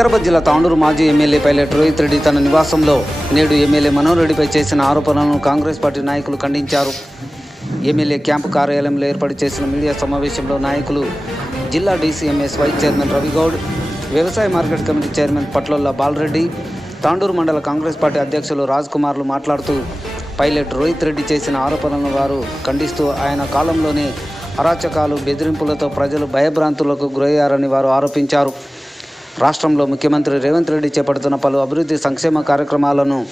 వికారాబాద్ జిల్లా తాండూరు మాజీ MLA pilot Rohit Reddy తన నివాసంలో నేడు ఎమ్మెల్యే మనోహర్ రెడ్డిపై చేసిన ఆరోపణలను కాంగ్రెస్ పార్టీ నాయకులు ఖండించారు. ఎమ్మెల్యే క్యాంపు కార్యాలయంలో ఏర్పాటు చేసిన మీడియా సమావేశంలో నాయకులు జిల్లా డీసీఎంఎస్ వైస్ చైర్మన్ రవిగౌడ్ వ్యవసాయ market committee chairman Patlolla Balareddy Tandur మండల కాంగ్రెస్ పార్టీ అధ్యక్షులు రాజ్ కుమార్లు మాట్లాడుతూ పైలట్ రోహిత్ రెడ్డి చేసిన ఆరోపణలను వారు ఖండిస్తూ ఆయన కాలంలోనే అరాచకాలు బెదిరింపులతో ప్రజలు భయభ్రాంతులకు గురయ్యారని వారు ఆరోపించారు. రాష్ట్రంలో ముఖ్యమంత్రి రేవంత్ రెడ్డి చేపడుతున్న పలు అభివృద్ధి సంక్షేమ కార్యక్రమాలను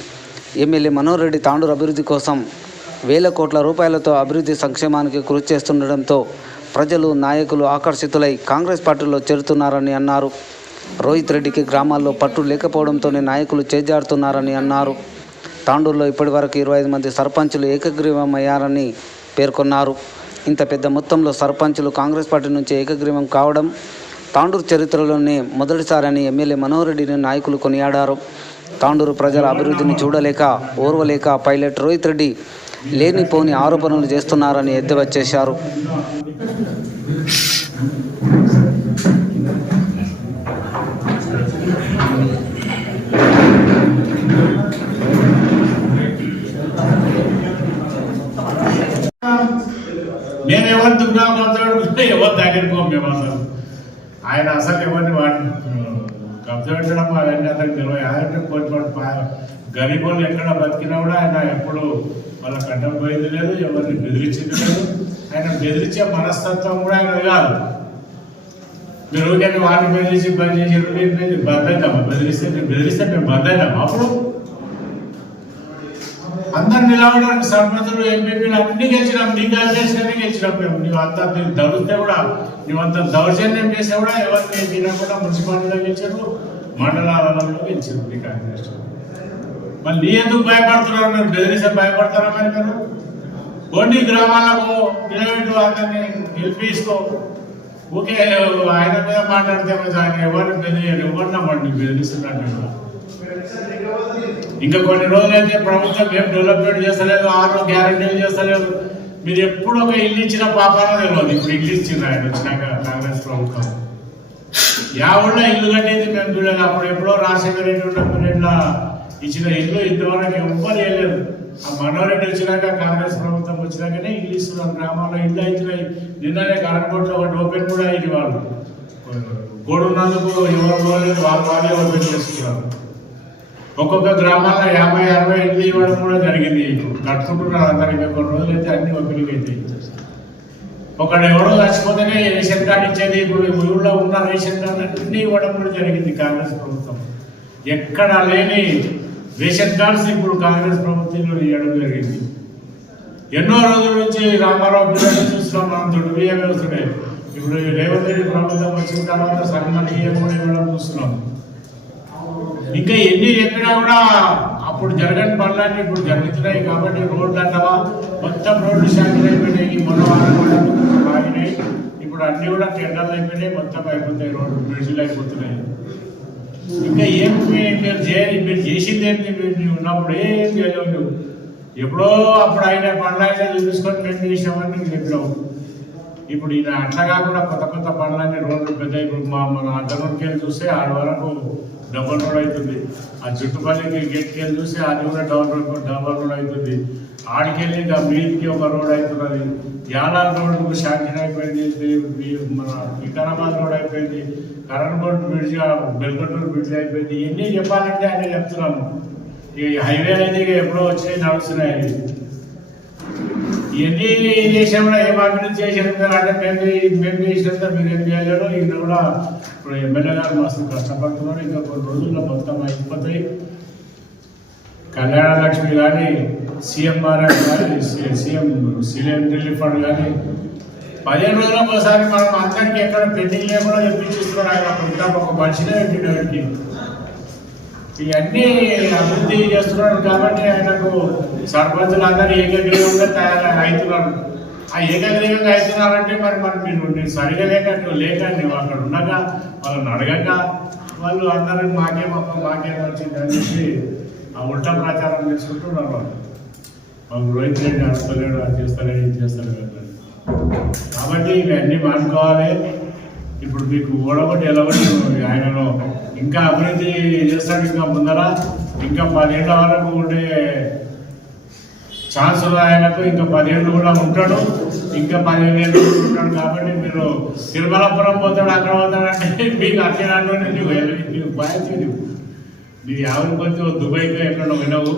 ఎమ్మెల్యే మనోహర్ రెడ్డి తాండూరు అభివృద్ధి కోసం వేల కోట్ల రూపాయలతో అభివృద్ధి సంక్షేమానికి కృషి చేస్తుండటంతో ప్రజలు నాయకులు ఆకర్షితులై కాంగ్రెస్ పార్టీలో చేరుతున్నారని అన్నారు. రోహిత్ రెడ్డికి గ్రామాల్లో పట్టు లేకపోవడంతోనే నాయకులు చేజారుతున్నారని అన్నారు. తాండూరులో ఇప్పటివరకు ఇరవై ఐదు మంది సర్పంచులు ఏకగ్రీవమయ్యారని పేర్కొన్నారు. ఇంత పెద్ద మొత్తంలో సర్పంచులు కాంగ్రెస్ పార్టీ నుంచి ఏకగ్రీవం కావడం తాండూరు చరిత్రలోనే మొదటిసారని ఎమ్మెల్యే మనోహర్ రెడ్డిని నాయకులు కొనియాడారు. తాండూరు ప్రజల అభివృద్ధిని చూడలేక ఓర్వలేక పైలట్ రోహిత్ రెడ్డి లేనిపోని ఆరోపణలు చేస్తున్నారని ఎద్దేవా చేశారు. నేను ఎవరు దుగ్గా మాట్లాడుకుంటే ఎవరు దగ్గరికి మేము అసలు ఆయన అసలు ఎవరిని వాడి కబ్జా అవన్నీ అతనికి తెలియదు ఆయన కొన్ని గరీబ్ వాళ్ళు ఎక్కడ బతికినా కూడా ఆయన ఎప్పుడు వాళ్ళ కట్టం పోయింది లేదు ఎవరిని బెదిరించింది లేదు. ఆయన బెదిరించే మనస్తత్వం కూడా ఆయన కాదు. మీరు వాడిని బెదిరించి పని చేసి మీరు బెదిరిస్తే బెదిరిస్తే మేము బంద్ అప్పుడు అందరు నిలబడడానికి సర్పంచులు ఎంపీలు అన్ని గెలిచినాం నీ చేసినవి గెలిచినాం మేము. నువ్వు అంతా మీరు దొరికితే కూడా నువ్వు అంత దౌర్జన్యం చేస్తే కూడా ఎవరిని తినకుండా మున్సిపాలిటీలో గెలిచారు మండలాలలో గెలిచారు నీ కాంగ్రెస్. మళ్ళీ నీ ఎందుకు భయపడుతున్నారు మీరు బెదిరిస్తే భయపడతారా మరి మీరు? కొన్ని గ్రామాలకు నిలబెట్టు అందరినీ గెలిపిస్తూ. ఊకే ఆయన మీద మాట్లాడితే ఆయన ఎవరిని బెదిరి ఎవరిని నమ్మండి? బెదిరిస్తున్నాడు ఇంకా కొన్ని రోజులైతే ప్రభుత్వం ఏం డెవలప్మెంట్ చేస్తలేదు ఆరు గ్యారంటీలు చేస్తలేదు. మీరు ఎప్పుడు ఒక ఇల్లు ఇచ్చిన పాపాలో తెలియదు. ఇప్పుడు ఇల్లు ఇచ్చింది ఆయన వచ్చినాక కాంగ్రెస్ ప్రభుత్వం. యా ఇల్లు కట్టేది మేము చూడలేదు. అప్పుడు ఎప్పుడో రాజశేఖర రెడ్డి ఉన్నప్పుడు ఇట్లా ఇచ్చిన ఇల్లు ఇంతవరకు ఎవ్వరు వేయలేదు. ఆ మనోరెడ్డి వచ్చినాక కాంగ్రెస్ ప్రభుత్వం వచ్చినాకనే ఇల్లు ఇస్తున్నాం గ్రామాల్లో ఇల్లు అవుతున్నాయి నిన్ననే కరెంట్ ఒకటి ఓపెన్ కూడా అయింది వాళ్ళు. గోడున్నందుకు ఎవరు వాళ్ళు వాళ్ళే ఓపెన్ చేస్తున్నారు ఒక్కొక్క గ్రామాల్లో యాభై అరవై ఇల్లు ఇవ్వడం కూడా జరిగింది. ఇప్పుడు కట్టుకుంటున్నారు అందరు కొన్ని రోజులు అయితే అన్ని ఓపెనింగ్ అయితే. ఒకడు ఎవడో చచ్చిపోతేనే రేషన్ కార్డు ఇచ్చేది ఇప్పుడు ఊళ్ళో ఉన్న రేషన్ కార్డు అన్ని ఇవ్వడం కూడా జరిగింది కాంగ్రెస్ ప్రభుత్వం. ఎక్కడ లేని రేషన్ కార్డ్స్ ఇప్పుడు కాంగ్రెస్ ప్రభుత్వంలో ఇవ్వడం జరిగింది. ఎన్నో రోజుల నుంచి రామారావు పిల్లలు చూస్తున్నాం మనం దొడ్డు ఇప్పుడు రేవంత్ రెడ్డి ప్రభుత్వం వచ్చిన తర్వాత సగం బియ్యం కూడా ఇవ్వడం చూస్తున్నాం. ఇంకా ఎన్ని చెప్పినా కూడా అప్పుడు జరగని పనులన్నీ ఇప్పుడు జరుగుతున్నాయి కాబట్టి రోడ్లు అంటవా? మొత్తం రోడ్లు శాంక్షన్ అయిపోయినాయి. మొన్న వారం కూడా ఆగినాయి. ఇప్పుడు అన్ని కూడా టెండర్లు అయిపోయినాయి. మొత్తం అయిపోతాయి రోడ్లు బ్రిడ్జ్లు అయిపోతున్నాయి. ఇంకా ఏం మీరు చేయాలి మీరు చేసింది ఏంటి? మీరు ఉన్నప్పుడు ఏం చేయలేవు ఎప్పుడో అప్పుడు అయిన పనులు అయితే చూపించుకొని మేము చేసామని నీకు చెప్పినావు ఇప్పుడు ఈయన అట్లా కాకుండా కొత్త కొత్త పనులన్నీ రోడ్లు పెద్ద ఇప్పుడు మా మన అడ్డమూరికి వెళ్ళి చూస్తే ఆడ వరకు డబల్ రోడ్ అవుతుంది. ఆ చుట్టుపక్కల గేట్కి వెళ్ళి చూసి అది కూడా డబల్ రోడ్ డబల్ రోడ్ అవుతుంది. ఆడికెళ్ళి ఇంకా మీదికి ఒక రోడ్ అవుతున్నది. యానాల్ రోడ్ శాంక్షన్ అయిపోయింది. మన వికారాబాద్ రోడ్ అయిపోయింది. కరణ్గోడ్ బ్రిడ్జ్ బెల్గొట్టూరు బ్రిడ్జ్ అయిపోయింది. ఇవన్నీ చెప్పాలంటే ఆయన చెప్తున్నాము. ఈ హైవే అనేది ఇక ఎప్పుడో వచ్చినాయి నడుస్తున్నాయి. ఇవన్నీ చేసినా కూడా ఏం అభివృద్ధి చేసినారు అంటే మేము మేము చేసినంత మీరు ఏం చేయలేరు ఈయన కూడా ఇప్పుడు ఎమ్మెల్యే గారు మస్తు కష్టపడుతున్నారు. ఇంకా కొన్ని రోజుల్లో మొత్తం అయిపోతాయి. కళ్యాణ లక్ష్మి కానీ సీఎంఆర్ కానీ సీఎం సీఎం రిలీఫ్ ఫండ్ కానీ పదిహేను రోజులకు ఒకసారి మనం అందరికీ ఎక్కడ పెండింగ్ లేకుండా తెప్పించిస్తున్నారు ఆయన. ఒక మనిషినే పెట్టినవాడికి ఇవన్నీ అభివృద్ధి చేస్తున్నాడు కాబట్టి ఆయనకు సర్పంచులు అందరూ ఏకగ్రీవంగా తయారు అవుతున్నారు ఆ ఏకగ్రీవంగా అవుతున్నారంటే మరి మరి మీరు నేను సరిగా లేక నువ్వు లేక నువ్వు అక్కడ ఉండగా వాళ్ళని అడగక వాళ్ళు అందరూ మాకేం అప్ప మాకేం వచ్చింది అని చెప్పి ఆ ఉల్టా ప్రచారం చేసుకుంటున్నారు వాళ్ళు. మాకు రోహిత్ రెడ్డి అడుగుతలేడు అది చేస్తలేడు ఇది చేస్తలేడు కాబట్టి ఇవన్నీ మానుకోవాలి ఇప్పుడు మీకు ఓడగొట్టి ఎలగొట్టి ఆయనలో ఇంకా అభివృద్ధి చేస్తాడు ఇంకా ముందర ఇంకా పదేళ్ళ వరకు ఉండే ఛాన్స్ ఆయనకు ఇంకా పదిహేను కూడా ఉంటాడు. ఇంకా పదిహేను ఏళ్ళు కూడా ఉంటాడు కాబట్టి మీరు తిరుమలపురం పోతాడు అక్కడ పోతాడు అంటే మీకు అక్కడ నీవు నీవు బాధ్యత నీవు నీ యాభై కొంచెం దుబాయ్కి ఎక్కడ వినవు.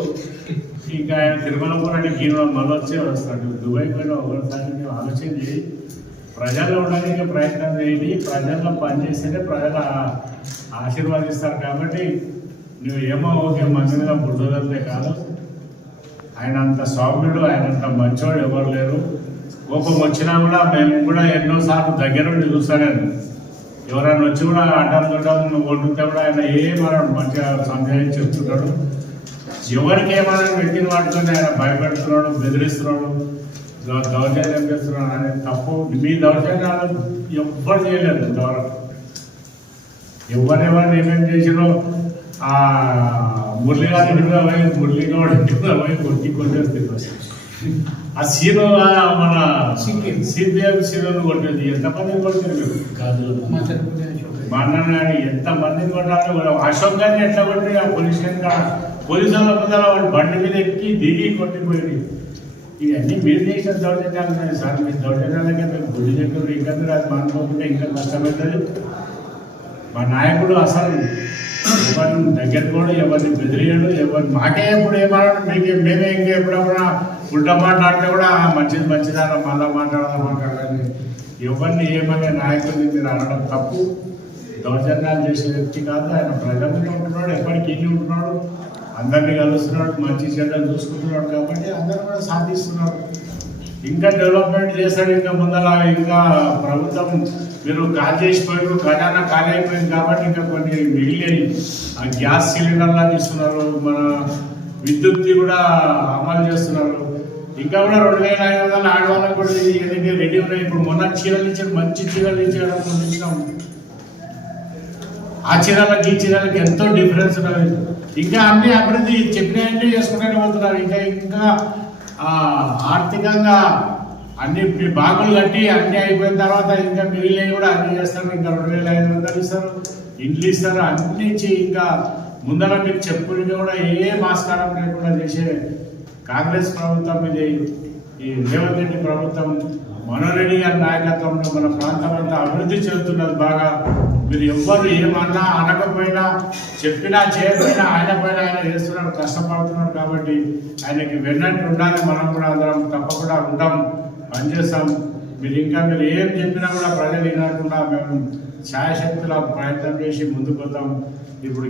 ఇంకా ఆయన తిరుమలపురానికి మళ్ళీ వచ్చే వస్తాడు. దుబాయ్ పోయిన ఒకసారి ఆలోచన చేయి. ప్రజల్లో ఉండడానికి ప్రయత్నం చేయండి. ప్రజల్లో పనిచేస్తేనే ప్రజలు ఆశీర్వాదిస్తారు కాబట్టి నువ్వు ఏమో ఓకే మంచిగా బుద్ధులంతే కాదు. ఆయన అంత సౌమ్యుడు ఆయన అంత మంచోడు ఎవరు లేరు. కోపం వచ్చినా కూడా మేము కూడా ఎన్నోసార్లు దగ్గర ఉండి చూస్తాను ఎవరైనా వచ్చి కూడా అడ్డం చుట్టం వండుతే కూడా ఆయన ఏమన్నాడు మంచిగా సందేహం చెప్తున్నాడు ఎవరికి ఏమైనా వ్యక్తిని పట్టుకొని ఆయన భయపెడుతున్నాడు బెదిరిస్తున్నాడు. దౌర్జన్యం చేస్తున్నాడు అనే తప్పు మీ దౌర్జన్యాలు ఎవ్వరు చేయలేదు. ఇంతవరకు ఎవరెవరిని ఏమేమి చేసిరో ఆ మురళి గారి మీద పోయి మురళి గౌడ్ మీద పోయి కొట్టి ఆ సీను మన సిపిఎం సీను కొట్టేది. ఎంతమంది కొట్టారు మీరు? మా అన్న గారి ఎంత మందిని కొట్టాలో? కూడా అశోక్ గారిని ఎట్లా కొట్టి ఆ పోలీస్ స్టేషన్ కాడ. పోలీసు వాళ్ళ ముందర వాడు బండి మీద ఎక్కి దిగి కొట్టిపోయింది. ఇవన్నీ మీరు చేసిన దౌర్జన్యాలు ఉన్నాయి సార్. మీ దౌర్జన్యాలకే మేము గుడి దగ్గర ఇంకా అది మానుకోకుండా ఇంకా కష్టమవుతుంది మా నాయకుడు అసలు ఎవరిని దగ్గర కూడా ఎవరిని బెదిరియడు ఎవరిని మాకే ఎప్పుడు ఏమన్నాడు మీకు మేమే ఇంకా ఎప్పుడప్పుడు ఉల్టా మాట్లాడితే కూడా మంచిది మంచిదారా మళ్ళా మాట్లాడాలి మాట్లాడాలి ఎవరిని ఏమనే నాయకుడిని మీరు అనడం తప్పు. దౌర్జన్యాలు చేసే వ్యక్తి కాదు ఆయన ప్రజల్లో ఉంటున్నాడు ఎప్పటికీ ఇన్ని ఉంటున్నాడు. అందరినీ కలుస్తున్నాడు మంచి చెడ్డలు చూసుకుంటున్నాడు కాబట్టి అందరూ కూడా సాధిస్తున్నాడు. ఇంకా డెవలప్మెంట్ చేస్తాడు ఇంకా ముందర ఇంకా ప్రభుత్వం మీరు కాల్ చేసిపోయారు ఖజానా ఖాళీ అయిపోయింది కాబట్టి ఇంకా కొన్ని మిగిలినవి ఆ గ్యాస్ సిలిండర్లా తీస్తున్నారు మన విద్యుత్ కూడా అమలు చేస్తున్నారు. ఇంకా కూడా రెండు వేల ఐదు వందల ఆడవాళ్ళకి కూడా ఏదైతే రెడీ ఉన్నాయి. ఇప్పుడు మొన్న చీరలు ఇచ్చారు మంచి చీరలు ఇచ్చారు కొన్ని ఆ చీరలకి ఈ చీరలకి ఎంతో డిఫరెన్స్ ఉన్నది. ఇంకా అన్ని అభివృద్ధి చెప్పినట్టు చేసుకుంటూనే పోతున్నారు ఇంకా ఇంకా ఆర్థికంగా అన్ని బాగులు కట్టి అన్ని అయిపోయిన తర్వాత ఇంకా మిగిలినవి కూడా అన్ని చేస్తారు. ఇంకా రెండు వేల ఐదు వందలు ఇస్తారు. ఇండ్లు ఇస్తారు. అన్ని ఇచ్చి ఇంకా ముందర మీకు చెప్పుకుని కూడా ఏ మాస్కారం లేకుండా చేసే కాంగ్రెస్ ప్రభుత్వం ఇది. ఈ రేవంత్ రెడ్డి ప్రభుత్వం మనోరెడ్డి గారి నాయకత్వంలో మన ప్రాంతం అంతా అభివృద్ధి చెందుతున్నది బాగా. మీరు ఎవ్వరు ఏమన్నా అనకపోయినా చెప్పినా చేయకపోయినా ఆయన పైన ఆయన చేస్తున్నాడు కష్టపడుతున్నాడు కాబట్టి ఆయనకి వెన్నట్టు ఉండాలి. మనం కూడా అందరం తప్పకుండా ఉంటాం పనిచేస్తాం మీరు ఇంకా మీరు ఏం చెప్పినా కూడా ప్రజలు వినకుండా మేము ఛాయశక్తుల ప్రయత్నం చేసి ముందుకు పోతాం. ఇప్పుడు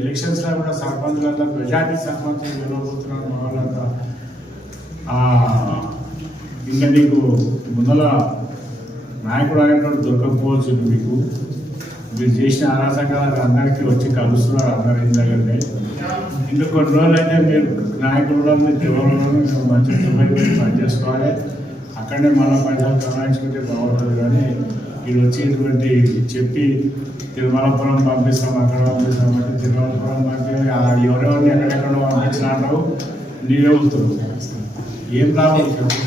ఎలక్షన్స్లో కూడా సర్పంచులంతా మెజార్టీ సర్పంచ్ గెలవబోతున్నారు మా వాళ్ళంతా. ఇంకా నీకు ముందల నాయకుడు అనేటువంటి దొరకకపోవచ్చు మీకు. మీరు చేసిన అరాచకాలకు అందరికీ వచ్చి కలుస్తున్నారు అందరి ఇంటి దగ్గరనే. ఇంకా కొన్ని రోజులు అయితే మీరు నాయకుడు మీరు ఎవరు మంచి దుబాయ్ పని చేసుకోవాలి. అక్కడనే మనం పైసలు కమాయించుకుంటే బాగుంటుంది కానీ వీళ్ళు వచ్చేటువంటి చెప్పి తిరుమలపురం పంపిస్తాం అక్కడ పంపిస్తాం అంటే తిరుమలపురం పంపి ఆ ఎవరెవరిని ఎక్కడెక్కడ పంపించిన నీవే వస్తారు ఏం లాభం చెప్పు?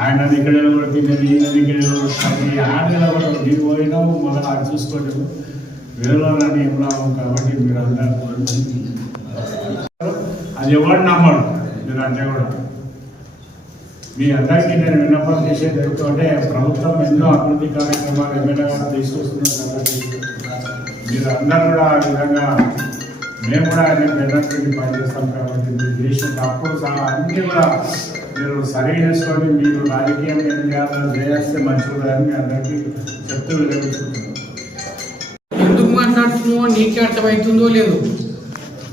ఆయన ఇక్కడ నిలబడుతుంది నేను ఇక్కడ నిలబడుతుంది ఆడ నిలబడి నీవు పోయినావు మొదలు అది చూసుకోండి వేరే వాళ్ళని ఏం లాభం? కాబట్టి మీరు అందరూ అది ఎవరు నమ్మరు? మీరు అంటే కూడా. మీ అందరికీ నేను విన్నపం చేసేది ఏంటంటే ప్రభుత్వం ఎన్నో అభివృద్ధి కార్యక్రమాలు ఎమ్మెల్యే గారు తీసుకొస్తున్నారు కాబట్టి మీరు అందరూ కూడా ఆ విధంగా మేము కూడా ఆయన పెద్దకి పనిచేస్తాం కాబట్టి మీరు చేసిన తప్పులు సహా అన్నీ కూడా మీరు సరి చేసుకొని మీరు రాజకీయం ఏం చేయాలో చేస్తే మంచిదని మీ అందరికీ చెప్తూ వినిపించుకుంటున్నాను ఎందుకు మాట్లాడుతున్నామో నీకే అర్థమవుతుందో లేదు.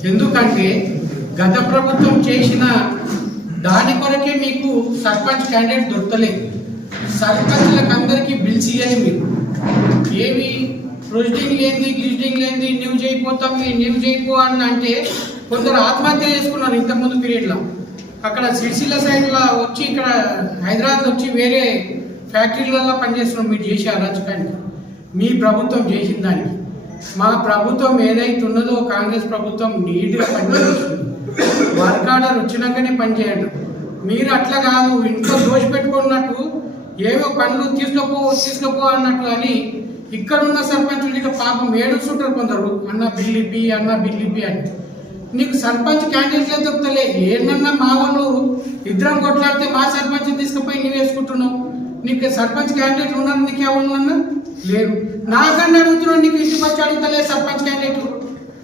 ఎందుకంటే గత ప్రభుత్వం చేసిన దాని కొరకే మీకు సర్పంచ్ క్యాండిడేట్ దొరకలేదు. సర్పంచ్లకు అందరికీ బిల్స్ ఇవ్వాలి మీరు. ఏమి సృష్టింగ్ లేని గిస్టింగ్ లేని నువ్వు చేయిపోతాం మీ చేయిపో అని అంటే కొందరు ఆత్మహత్య చేసుకున్నారు ఇంతకుముందు పీరియడ్లో. అక్కడ సిరిసిల్ల సైడ్లో వచ్చి ఇక్కడ హైదరాబాద్ వచ్చి వేరే ఫ్యాక్టరీలలో పనిచేస్తున్నాం మీరు చేసే అరాచకానికి మీ ప్రభుత్వం చేసిన దానికి. మా ప్రభుత్వం ఏదైతే ఉన్నదో కాంగ్రెస్ ప్రభుత్వం నీట్గా పనిచేస్తుంది. వర్క్ ఆర్డర్ వచ్చినాకనే పనిచేయండి మీరు అట్లా కాదు ఇంట్లో దోషి పెట్టుకున్నట్టు ఏవో పనులు తీసుకోపో తీసుకోపో అన్నట్టు అని ఇక్కడ ఉన్న సర్పంచులు ఇక పాపం ఏడుస్తుంటారు కొందరు. అన్న బిల్లిపి అన్న బిల్లిపి అని. నీకు సర్పంచ్ క్యాండిడేట్లే దొరుకుతలే ఏంటన్నా మా వాళ్ళు ఇద్దరం కొట్లాడితే మా సర్పంచ్ తీసుకుపోయి నువ్వు వేసుకుంటున్నావు. నీకు సర్పంచ్ క్యాండిడేట్ ఉన్నారు నీకు ఏమన్నా లేరు. నాకన్నా అడుగుతున్నావు నీకు ఇంటికి వచ్చి అడుగుతలే సర్పంచ్ క్యాండిడేట్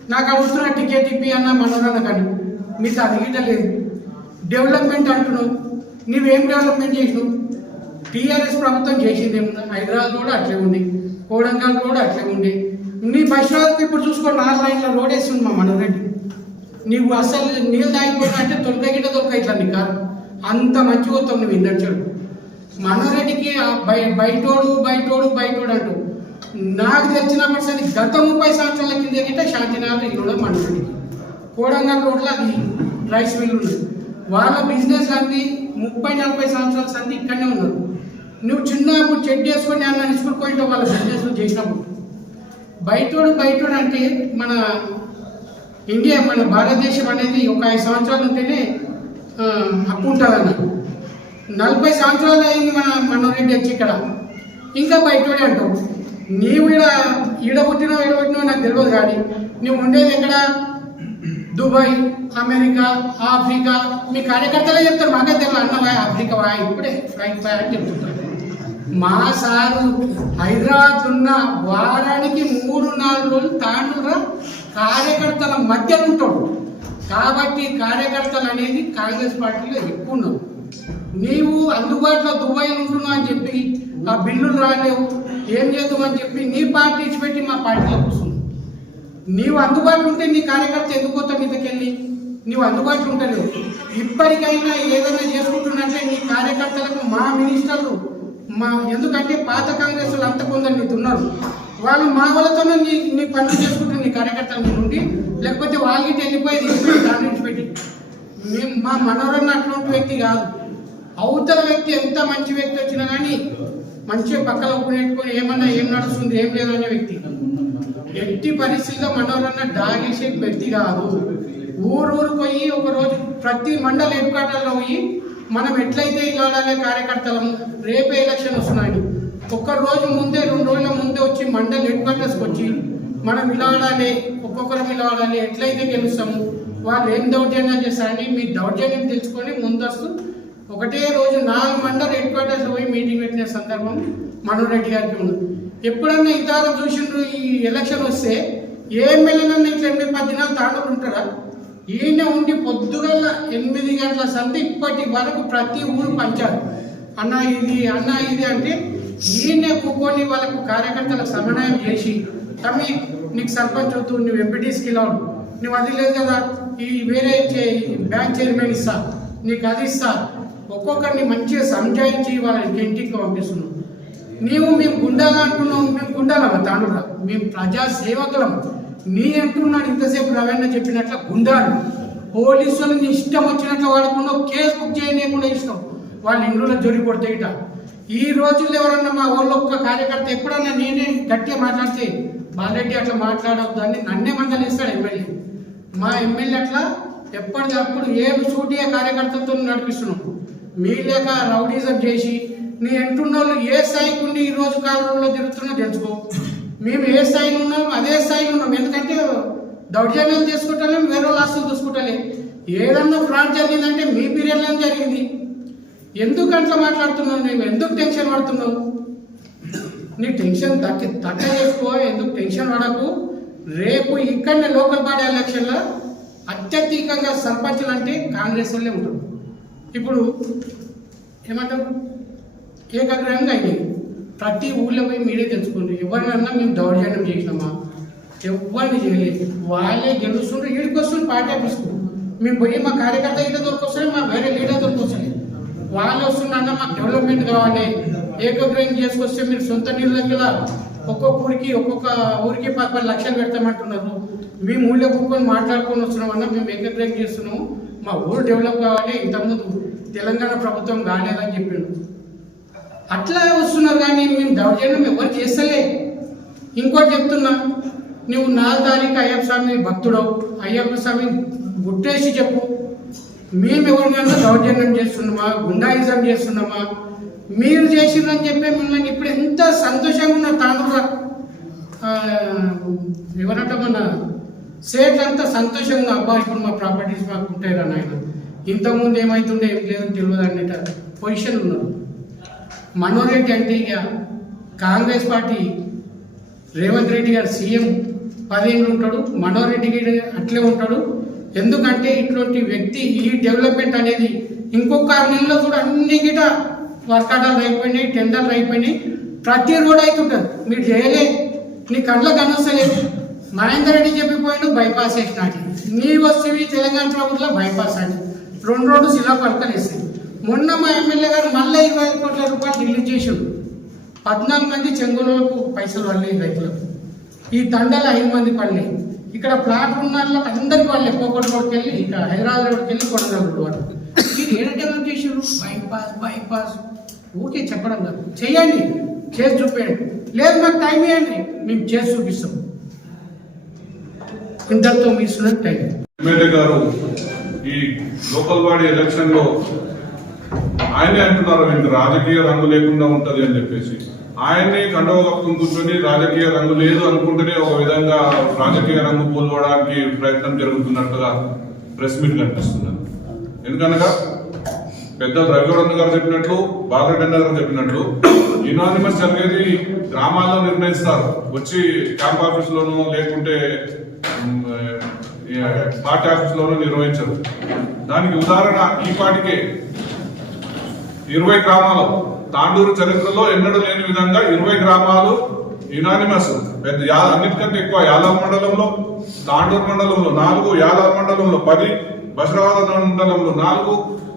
నాకు అడుగుతున్నా టికెట్ ఇప్పి అన్న మనోరణ కానీ. మీకు అడిగిటలేదు డెవలప్మెంట్ అంటున్నావు. నువ్వేం డెవలప్మెంట్ చేసినావు? టీఆర్ఎస్ ప్రభుత్వం చేసింది ఏమన్నా హైదరాబాద్ కూడా అట్లే ఉంది. కోడంగల్ రోడ్ అట్లే ఉండే. నీ బస్సు ఇప్పుడు చూసుకోండి నాలుగు లైన్ల రోడ్ వేస్తుంది మా మనరెడ్డి. నీవు అసలు నీళ్ళు తాగిపోయినా అంటే తొలక గిట్ట తొలక ఇట్లా నీ కాదు అంత మంచి పోతాం నువ్వు ఇందచ్చాడు మనరెడ్డికి బై బయటోడు బయటోడు బయటోడు అంటూ. నాకు తెచ్చినప్పటి సరే గత ముప్పై సంవత్సరాల కింద గిట్ట శాంతినగర్ ఇల్లు మనరెడ్డికి కోడంగల్ రోడ్లో అది రైస్ మిల్ ఉన్నది. వాళ్ళ బిజినెస్ అన్ని ముప్పై నలభై సంవత్సరాల సంది ఇక్కడనే ఉన్నారు నువ్వు చిన్నప్పుడు చెక్ చేసుకొని అన్న నిలుచుకుని పోయింటావు వాళ్ళ బిజినెస్ చేసినప్పుడు. బయటోడు బయటోడు అంటే మన ఇండియా మన భారతదేశం అనేది ఒక ఐదు సంవత్సరాలు ఉంటేనే ఆ, అప్పు ఉంటుందన్న. నలభై సంవత్సరాలు అయింది మన మనోరెడ్డి వచ్చి ఇక్కడ. ఇంకా బయటోడే అంటావు. నీవు ఈడ ఈడ పుట్టినో ఈడ పుట్టినో నాకు తెలియదు కానీ నువ్వు ఉండేది ఎక్కడ? Dubai America Africa. మీ కార్యకర్తలే చెప్తారు మాకే తెలియదు అన్న ఆఫ్రికా వాయి ఇప్పుడే ఫ్లైట్ బాయ్ అని చెప్తుంటారు. మా సారు హైదరాబాద్ ఉన్న వారానికి మూడు నాలుగు రోజులు తాండూరా కార్యకర్తల మధ్య ఉంటాడు కాబట్టి కార్యకర్తలు అనేది కాంగ్రెస్ పార్టీలో ఎక్కువ ఉన్నారు. నీవు అందుబాటులో దుబాయ్ ఉంటున్నావు అని చెప్పి ఆ బిల్లులు రాలేవు. ఏం చేద్దామని చెప్పి నీ పార్టీ ఇచ్చిపెట్టి మా పార్టీలో కూర్చున్నావు. నీవు అందుబాటులో ఉంటే నీ కార్యకర్త ఎందుకు పోతా మీదకెళ్ళి? నీవు అందుబాటులో ఉంటలేవు ఇప్పటికైనా ఏదైనా చేసుకుంటున్నట్టే నీ కార్యకర్తలకు మా మినిస్టర్లు మా ఎందుకంటే పాత కాంగ్రెస్ వాళ్ళు అంత కొందరు నీకు ఉన్నారు. వాళ్ళు మా వాళ్ళతోనే నీ నీ పనులు చేసుకుంటారు నీ కార్యకర్తల మీద ఉండి లేకపోతే వాళ్ళకి వెళ్ళిపోయి తీసుకుని దాని నుంచి పెట్టి మేము మా మనోరన్న అటువంటి వ్యక్తి కాదు. అవతల వ్యక్తి ఎంత మంచి వ్యక్తి వచ్చినా కానీ మంచిగా పక్కన ఒప్పునేట్టుకొని ఏమన్నా ఏం నడుస్తుంది ఏం లేదు అనే వ్యక్తి. ఎట్టి పరిస్థితిలో మనోరన్న దాగేసే వ్యక్తి కాదు. ఊరూరు పోయి ఒకరోజు ప్రతి మండల హెడ్ పోయి మనం ఎట్లయితే ఇలా ఆడాలి కార్యకర్తలము రేపే ఎలక్షన్ వస్తున్నాయి ఒక్క రోజు ముందే రెండు రోజుల ముందే వచ్చి మండల్ హెడ్ క్వార్టర్స్కి వచ్చి మనం ఇలా ఆడాలి ఒక్కొక్కరం ఇలా ఆడాలి ఎట్లయితే గెలుస్తాము వాళ్ళు ఏం దౌర్జన్యం చేస్తారని మీ దౌర్జన్యం తెలుసుకొని ముందస్తు ఒకటే రోజు నాలుగు మండల్ హెడ్ క్వార్టర్స్ పోయి మీటింగ్ పెట్టిన సందర్భం మనోరెడ్డి గారికి ఉంది. ఎప్పుడన్నా ఇంతగా చూసిండ్రు ఈ ఎలక్షన్ వస్తే ఏ ఎమ్మెల్యేనన్నా ఇట్లా ఎనిమిది పది దినాలు ఉంటారా? ఈయన ఉండి పొద్దుగల ఎనిమిది గంటల సంత ఇప్పటి వరకు ప్రతి ఊరు పంచారు. అన్న ఇది అన్న ఇది అంటే ఈయన కూకొని వాళ్ళకు కార్యకర్తలకు సమన్వయం చేసి తమ్మి నీకు సర్పంచ్ వద్దు నువ్వు ఎంపీటీస్కి వెళ్ళావు. నువ్వు అది లేదు కదా ఈ వేరే బ్యాంక్ చైర్మన్ ఇస్తా నీకు అది ఇస్తా. ఒక్కొక్కరిని మంచిగా సంజాయించి వాళ్ళకి ఇంటికి పంపిస్తున్నావు నీవు మేము గుండాలు అంటున్నావు మేము గుండాలమ్మ తాండ్రుల. మేము ప్రజా సేవకులం నీ అంటున్నాడు ఇంతసేపు రవీణ చెప్పినట్ల గుండాలు. పోలీసులు నీ ఇష్టం వచ్చినట్లు వాడకుండా కేసు బుక్ చేయలేకుండా ఇష్టం. వాళ్ళ ఇండ్లలో జోలి కొడితే ఇట. ఈ రోజుల్లో ఎవరన్నా మా ఊళ్ళో ఒక్క కార్యకర్త ఎప్పుడన్నా నేనే గట్టిగా మాట్లాడితే బాలరెడ్డి అట్లా మాట్లాడవద్దని నన్నే మందలిస్తాడు ఎమ్మెల్యే. మా ఎమ్మెల్యే అట్లా ఎప్పటికప్పుడు ఏం సూటిగా కార్యకర్తలతో నడిపిస్తున్నాం. మీ లేక రౌడీజం చేసి నీ ఎంటున్న వాళ్ళు ఏ స్థాయికి ఉండి ఈ రోజు కాలంలో తిరుగుతున్నా తెలుసుకో. మేము ఏ స్థాయిలో ఉన్నాం అదే స్థాయిలో ఉన్నాం. ఎందుకంటే దౌర్జన్యం చేసుకుంటలేం వేరే వాళ్ళ ఆస్తులు చూసుకుంటలే ఏదన్నా ఫ్రాడ్ జరిగిందంటే మీ పీరియడ్లో జరిగింది. ఎందుకు అట్లా మాట్లాడుతున్నావు నువ్వు? ఎందుకు టెన్షన్ పడుతున్నావు? నీ టెన్షన్ తట్టి తగ్గ చేసుకో ఎందుకు టెన్షన్ పడకు. రేపు ఇక్కడనే లోకల్ బాడీ ఎలక్షన్లో అత్యధికంగా సర్పంచులు అంటే కాంగ్రెస్ వాళ్ళే ఉంటారు. ఇప్పుడు ఏమంటారు? ఏకాగ్రహంగా అయ్యింది ప్రతి ఊళ్ళో పోయి మీరే తెలుసుకోండి ఎవరినన్నా మేము దౌర్జన్యం చేసినామా? ఎవరిని చేయలేదు. వాళ్ళే గెలుస్తుండ్రు వీడికి వస్తుంది పార్టీ ఆఫీస్కు. మేము పోయి మా కార్యకర్త ఈడ దొరికొస్తాయి మా వేరే లీడర్ దొరికొస్తాయి వాళ్ళు వస్తున్నా మాకు డెవలప్మెంట్ కావాలి. ఏకగ్రహం చేసుకొస్తే మీరు సొంత నీళ్ళ దగ్గర ఒక్కొక్క ఊరికి ఒక్కొక్క ఊరికి పది పది లక్షలు పెడతామంటున్నారు. మేము ఊళ్ళో కూర్చొని మాట్లాడుకొని వస్తున్నామన్నా మేము ఏకగ్రహం చేస్తున్నాము. మా ఊరు డెవలప్ కావాలి. ఇంతకుముందు తెలంగాణ ప్రభుత్వం కాలేదని చెప్పిండు అట్లా వస్తున్నారు కానీ మేము దౌర్జన్యం ఎవరు చేస్తలే. ఇంకోటి చెప్తున్నా నువ్వు నాలుగు తారీఖు అయ్యప్ప స్వామి భక్తుడవు. అయ్యప్ప స్వామి గుట్టేసి చెప్పు. మేము ఎవరినైనా దౌర్జన్యం చేస్తున్నామా? గుండాయిజం చేస్తున్నామా? మీరు చేసిందని చెప్పి మిమ్మల్ని ఇప్పుడు ఎంత సంతోషంగా ఉన్న తాండ్ర ఎవరంటే మన సేట్ అంతా సంతోషంగా అబ్బా ఇప్పుడు మా ప్రాపర్టీస్ మాకు ఉంటాయి రా నాయన. ఇంతకుముందు ఏమవుతుండే ఏం లేదని తెలియదు అనేట పొజిషన్ ఉన్నారు. మనోహర్ అంటే ఇక కాంగ్రెస్ పార్టీ రేవంత్ రెడ్డి గారు సీఎం పదేళ్ళు ఉంటాడు మనోరెడ్డి గారు అట్లే ఉంటాడు. ఎందుకంటే ఇటువంటి వ్యక్తి ఈ డెవలప్మెంట్ అనేది ఇంకొక ఆరు నెలల్లో కూడా అన్ని గిట వర్కాటాలు అయిపోయినాయి టెండర్లు అయిపోయినాయి. ప్రతి రోడ్ అవుతుంటుంది మీరు చేయలే. నీ కళ్ళకు కనొస్తలేదు మహేందర్ రెడ్డి చెప్పిపోయాడు బైపాస్ వేసినాటి నీ వస్తేవి తెలంగాణ ప్రభుత్వం బైపాస్ అని. రెండు రోడ్డు శిలా పలకలు వేస్తాయి మొన్న మా ఎమ్మెల్యే గారు మళ్ళీ ఇరవై ఐదు కోట్ల రూపాయలు రిలీజ్ చేసిండు. పద్నాలుగు మంది చెంగులకు పైసలు పడలేదు రైతులకు. ఈ దండలు ఐదు మంది పడలేదు. ఇక్కడ ప్లాట్ ఉన్న వాళ్ళకి అందరికి వాళ్ళు ఎక్కువ రోడ్కి వెళ్ళి ఇక్కడ హైదరాబాద్ రోడ్కి వెళ్ళి కొడగల్ వాళ్ళు మీరు ఏడ డెవలప్ చేసారు బైపాస్ బైపాస్. ఊరికే చెప్పడం కాదు. చేయండి. చేసి చూపేయండి. లేదు మాకు టైం ఇవ్వండి. మేము చేసి చూపిస్తాం. ఇంతటితో మీ టైం. ఎమ్మెల్యే గారు ఈ లోకల్ బాడీ ఎలక్షన్లో ఆయనే అంటున్నారు ఇంత రాజకీయ రంగు లేకుండా ఉంటది అని చెప్పేసి. ఆయన్ని కండవ కప్పుకుని కూర్చొని రాజకీయ రంగు లేదు అనుకుంటేనే ఒక విధంగా రాజకీయ రంగు పోల్వడానికి ప్రయత్నం జరుగుతున్నట్టుగా ప్రెస్ మీట్ కనిపిస్తున్నారు ఎందుకనగా పెద్ద రవిగౌడ గారు చెప్పినట్లు బాలరెడ్డి గారు చెప్పినట్లు యునానిమస్ జరిగేది గ్రామాల్లో నిర్ణయిస్తారు. వచ్చి క్యాంప్ ఆఫీస్ లోనూ లేకుంటే పార్టీ ఆఫీస్ లోనూ నిర్వహించరు. దానికి ఉదాహరణ ఈ పాటికే. ఇరవై గ్రామాలు. తాండూరు చరిత్రలో ఎన్నడూ లేని విధంగా ఇరవై గ్రామాలు యునానిమస్ పెద్ద అన్నిటికంటే ఎక్కువ యాదవ్ మండలంలో తాండూరు మండలంలో నాలుగు యాదవ్ మండలంలో పది బసరాబాద్ మండలంలో నాలుగు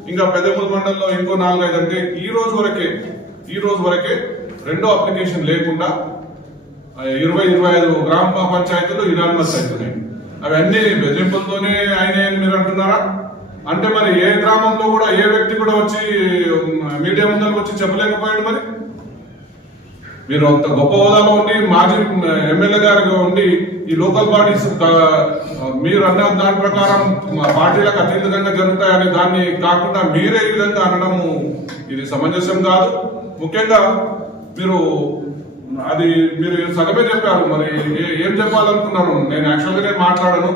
ఇంకా పెద్దమూరు మండలంలో ఇంకో నాలుగు ఐదు అంటే ఈ రోజు వరకే ఈ రోజు వరకే రెండో అప్లికేషన్ లేకుండా ఇరవై ఇరవై ఐదు గ్రామ పంచాయతీలు యునానిమస్ అవుతున్నాయి అవన్నీ బెదిరింపులతోనే ఆయన మీరు అంటున్నారా? అంటే మరి ఏ గ్రామంలో కూడా ఏ వ్యక్తి కూడా వచ్చి మీడియా ముందరకు వచ్చి చెప్పలేకపోయాడు మరి? మీరు అంత గొప్ప హోదాలో ఉండి మాజీ ఎమ్మెల్యే గారిగా ఉండి ఈ లోకల్ బాడీస్ మీరు అన్న దాని ప్రకారం మా పార్టీలకు అతీతంగా జరుగుతాయనే దాన్ని కాకుండా మీరే ఈ విధంగా అనడము ఇది సమంజసం కాదు. ముఖ్యంగా మీరు అది మీరు సగమే చెప్పారు మరి ఏ- ఏం చెప్పాలనుకున్నాను నేను యాక్చువల్గా నేను మాట్లాడను.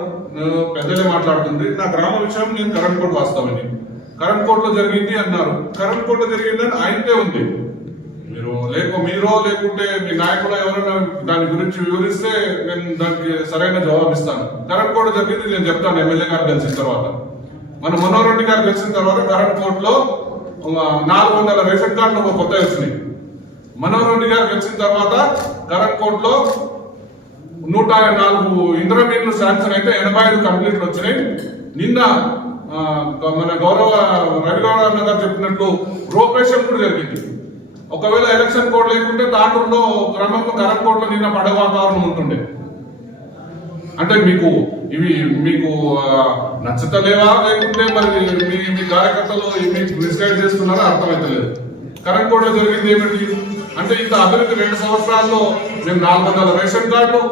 పెద్దలే మాట్లాడుతుంది. నా గ్రామ విషయం నేను కరెంట్ కోట్ వాస్తామని కరెంట్ కోట్ జరిగింది అన్నారు. కరెంట్ కోట్లో జరిగిందని ఆయనకే ఉంది. మీరు లేక మీరో లేకుంటే మీ నాయకులు ఎవరైనా దాని గురించి వివరిస్తే నేను దానికి సరైన జవాబు ఇస్తాను. కరెంట్ కోర్టు జరిగింది నేను చెప్తాను ఎమ్మెల్యే గారు కలిసిన తర్వాత. మన మనోహర్ రెడ్డి గారు కలిసిన తర్వాత కరెంట్ కోర్టులో నాలుగు వందల రేషన్ కార్డులు ఒక కొత్త వచ్చినాయి. మనోహర్ రెడ్డి గారు గెలిచిన తర్వాత కరెంట్ కోర్టులో నూట నాలుగు ఇంద్రమీన్లు శాంక్షన్ అయితే ఎనభై ఐదు కంప్లీట్లు వచ్చినాయి. నిన్న మన గౌరవ రవిగౌడ గారు చెప్పినట్లు రోపేషన్ కూడా జరిగింది. ఒకవేళ ఎలక్షన్ కోడ్ లేకుంటే తాండూరులో క్రమంలో కరెంట్ కోడ్లో నిన్న పడవ వాతావరణం ఉంటుండే. అంటే మీకు ఇవి మీకు నచ్చుతలేవా? లేకుంటే మరి మీ మీ కార్యకర్తలు మీకు మిస్గైడ్ చేస్తున్నారా అర్థమైతలేదు. కరెంట్ కోడ్లో జరిగింది ఏమిటి? అంటే ఇంత అభివృద్ధి రెండు సంవత్సరాల్లో మేము నాలుగు వందల రేషన్ కార్డులు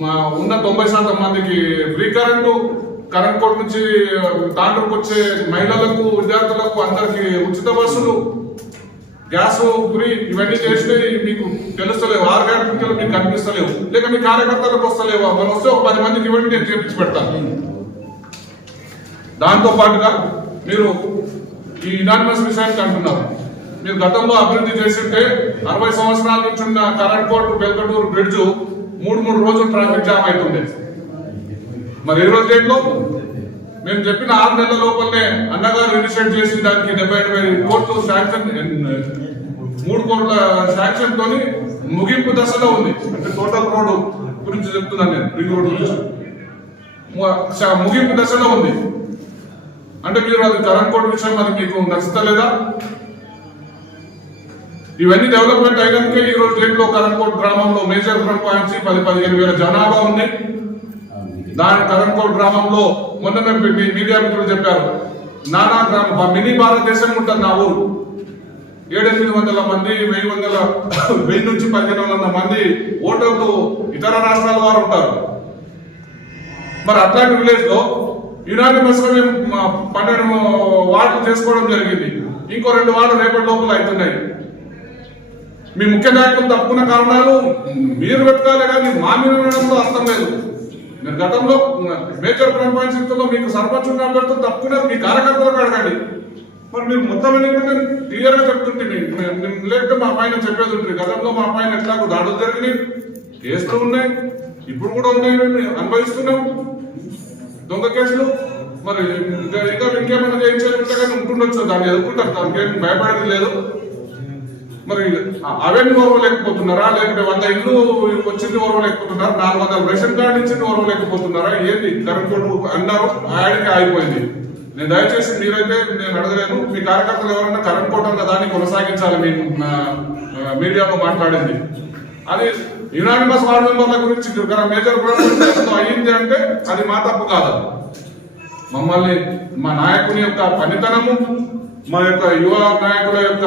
మా ఉన్న తొంభై శాతం మందికి ఫ్రీ కరెంటు కరెంట్ కోడ్ నుంచి తాండ్రకు వచ్చే మహిళలకు విద్యార్థులకు అందరికి ఉచిత బస్సులు గ్యాస్ ఫ్రీ ఇవన్నీ చేసినవి మీకు తెలుస్తలేవు. ఆరు గంటల మీకు కనిపిస్తలేవు. లేక మీ కార్యకర్తలకు వస్తలేవా. మనం వస్తే ఒక పది మందికి ఇవ్వండి నేను చేపించి పెడతాను దాంతో పాటుగా మీరు ఈ ఇనానిమస్ విషయానికి అంటున్నారు. మీరు గతంలో అభివృద్ధి చేసింటే అరవై సంవత్సరాల నుంచి ఉన్న కరెంట్ కోర్టు బెల్కటూరు బ్రిడ్జ్ మూడు మూడు రోజులు ట్రాఫిక్ జామ్ అవుతుండే మరి ఈ రోజు డేట్లో మేము చెప్పిన ఆరు నెలల లోపలనే అన్నగారు ఇనిషియేట్ చేసిన దానికి డెబ్బై ఎనభై కోట్లు శాంక్షన్ మూడు కోట్ల శాంక్షన్ తోని ముగింపు దశలో ఉంది. అంటే టోటల్ రోడ్ గురించి చెప్తున్నాను నేను రింగ్ రోడ్ గురించి. ముగింపు దశలో ఉంది. అంటే మీరు అది కరెంట్ కోడ్ విషయం మనకి మీకు నచ్చుతలేదా? ఇవన్నీ డెవలప్మెంట్ అయినాక ఈ రోజు టైంలో కరెంట్ గ్రామంలో మేజర్ ఫ్రంట్ పాయింట్స్ పది పదిహేను వేల జనాభా ఉంది దాని కరంకోట్ గ్రామంలో మొన్న మేము మీడియా మిత్రులు చెప్పారు నానా గ్రామ మినీ భారతదేశం ఉంటుంది నా ఊరు. ఏడెనిమిది వందల మంది వెయ్యి వందల వెయ్యి నుంచి పదిహేను వందల మంది ఓటర్లు ఇతర రాష్ట్రాల వారు ఉంటారు. మరి అట్లాంటి విలేజ్లో యునానిమస్గా మేము పన్నెండు వార్డులు చేసుకోవడం జరిగింది. ఇంకో రెండు వార్డులు రేపటి లోపల అవుతున్నాయి. మీ ముఖ్య నాయకులు తప్పుకున్న కారణాలు మీరు వెతకాలే కానీ మా మీద అర్థం లేదు. మీరు గతంలో మేజర్ పంచాయతీలో మీకు సర్పంచ్ ఉన్న అభ్యర్థులు తప్పుకున్నారు మీ కార్యకర్తలకు అడగండి. మరి మీరు మొత్తం ఎందుకంటే క్లియర్గా చెప్తుంటే మీ- లేకపోతే మా పైన చెప్పేది ఉంటుంది. గతంలో మా పైన ఎట్లాగో దాడులు జరిగినాయి కేసులు ఉన్నాయి ఇప్పుడు కూడా ఉన్నాయి మేము అనుభవిస్తున్నాం. దొంగ కేసులు మరి ఇంకా ఇంకా ఇంకేమైనా చేయించేది ఉంటే కానీ ఉంటుండొచ్చు దాన్ని ఎదుర్కొంటారు. దానికి ఏం భయపడేది లేదు. మరి అవన్నీ ఓర్వలేకపోతున్నారా లేకపోతే వంద ఇల్లు వచ్చింది ఓర్వలేకపోతున్నారా నాలుగు వందల రేషన్ కార్డు ఇచ్చింది ఓర్వలేకపోతున్నారా ఏంది? కరెంట్ అన్నారు. ఆయనకి ఆగిపోయింది. నేను దయచేసి మీరైతే నేను అడగలేను. మీ కార్యకర్తలు ఎవరైనా కరెంట్ కోట అన్న దాన్ని కొనసాగించాలి మీ ఆ, మీడియాతో మాట్లాడింది. అది యునానిమస్ వార్డు మెంబర్ల గురించి మేజర్ అయ్యింది అంటే అది మా తప్పు కాదు. మమ్మల్ని మా నాయకుని యొక్క పనితనము మా యొక్క యువ నాయకుల యొక్క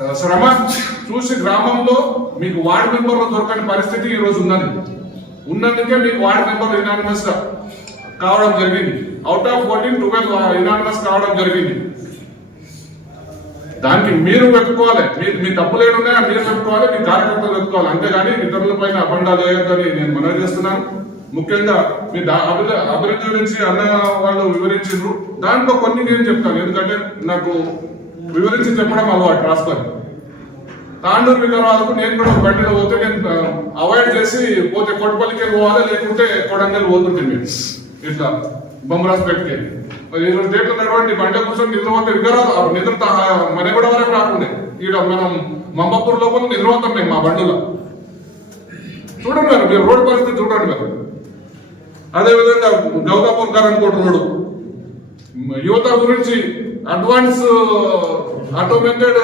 శ్రమ చూసి గ్రామంలో మీకు వార్డ్ మెంబర్లు దొరకని పరిస్థితి ఈ రోజు ఉన్నది. ఉన్నందుకే మీకు వార్డ్ మెంబర్లు యునానిమస్ కావడం జరిగింది. Out of fourteen twelve unanimous కావడం జరిగింది. దానికి మీరు వెతుక్కోవాలి. మీ మీ తప్పులు ఏమున్నాయో మీరు వెతుక్కోవాలి. మీ కార్యకర్తలు వెతుక్కోవాలి. అంతేగాని ఇతరుల పైన అబండాలు వేయొద్దని నేను మనవి చేస్తున్నాను. ముఖ్యంగా మీ దా- అభివృద్ధి గురించి అన్న వాళ్ళు వివరించారు దాంట్లో కొన్ని నేను చెప్తాను. ఎందుకంటే నాకు వివరించి చెప్పడం అలవాటు రాసుకొని తాండూరు విగ్రహాలకు నేను కూడా ఒక బండిలో పోతే నేను అవాయిడ్ చేసి పోతే కొట్టుపల్లికి వెళ్ళి పోవాలి లేకుంటే కొడంగల్ పోతుంటుంది ఇట్లా బొమ్మరాజ్పేటకి పెట్టి ఇరవై డేట్లు నడవండి బండి కూర్చొని నిద్రపోతే విగ్రహాలు నిద్ర మన కూడా వరకు రాకుండే. ఈడ మనం మమ్మపూర్ లోపల నిద్రపోతాం మేము మా బండిలో. చూడండి మరి మీరు రోడ్డు పరిస్థితి చూడండి మరి. అదేవిధంగా గౌతాపూర్ కరణ్కోట్ రోడ్డు. యువత గురించి advance automated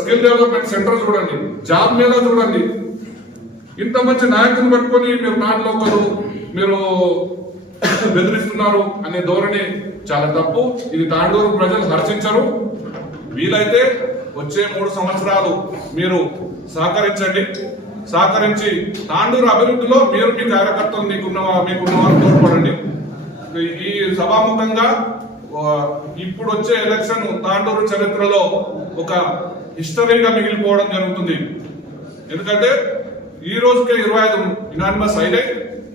skill development centre చూడండి. జాబ్ మీద చూడండి. ఇంత మంచి నాయకులు పెట్టుకొని మీరు నాటిలో ఒకరు మీరు బెదిరిస్తున్నారు అనే ధోరణి చాలా తప్పు. ఇది తాండూరు ప్రజలు హర్షించరు. వీలైతే వచ్చే మూడు సంవత్సరాలు మీరు సహకరించండి. సహకరించి తాండూరు అభివృద్ధిలో మీరు మీ కార్యకర్తలు మీకున్న మీకున్న వారు తోడ్పడండి. ఈ సభాముఖంగా ఇప్పుడు వచ్చే ఎలక్షన్ తాండూరు చరిత్రలో ఒక హిస్టరీగా మిగిలిపోవడం జరుగుతుంది. ఎందుకంటే ఈ రోజుకే ఇరవై ఐదు ఇనానిమస్ అయినాయి.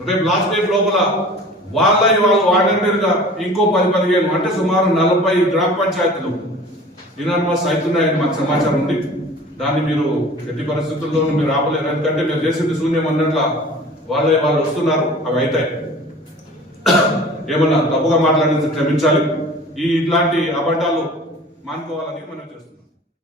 రేపు లాస్ట్ డే లోపల వాళ్ళ ఇవాళ వాలంటీర్గా ఇంకో పది పదిహేను అంటే సుమారు నలభై గ్రామ పంచాయతీలు ఇనానిమస్ అవుతున్నాయని మాకు సమాచారం ఉంది. దాన్ని మీరు ఎట్టి పరిస్థితుల్లో మీరు ఆపలేరు. ఎందుకంటే మీరు చేసింది శూన్యం అన్నట్ల వాళ్ళే వాళ్ళు వస్తున్నారు అవి అవుతాయి. ఏమన్నా తప్పుగా మాట్లాడింది క్షమించాలి. ఈ ఇట్లాంటి అబద్ధాలు మానుకోవాలని మనం చేస్తున్నాం.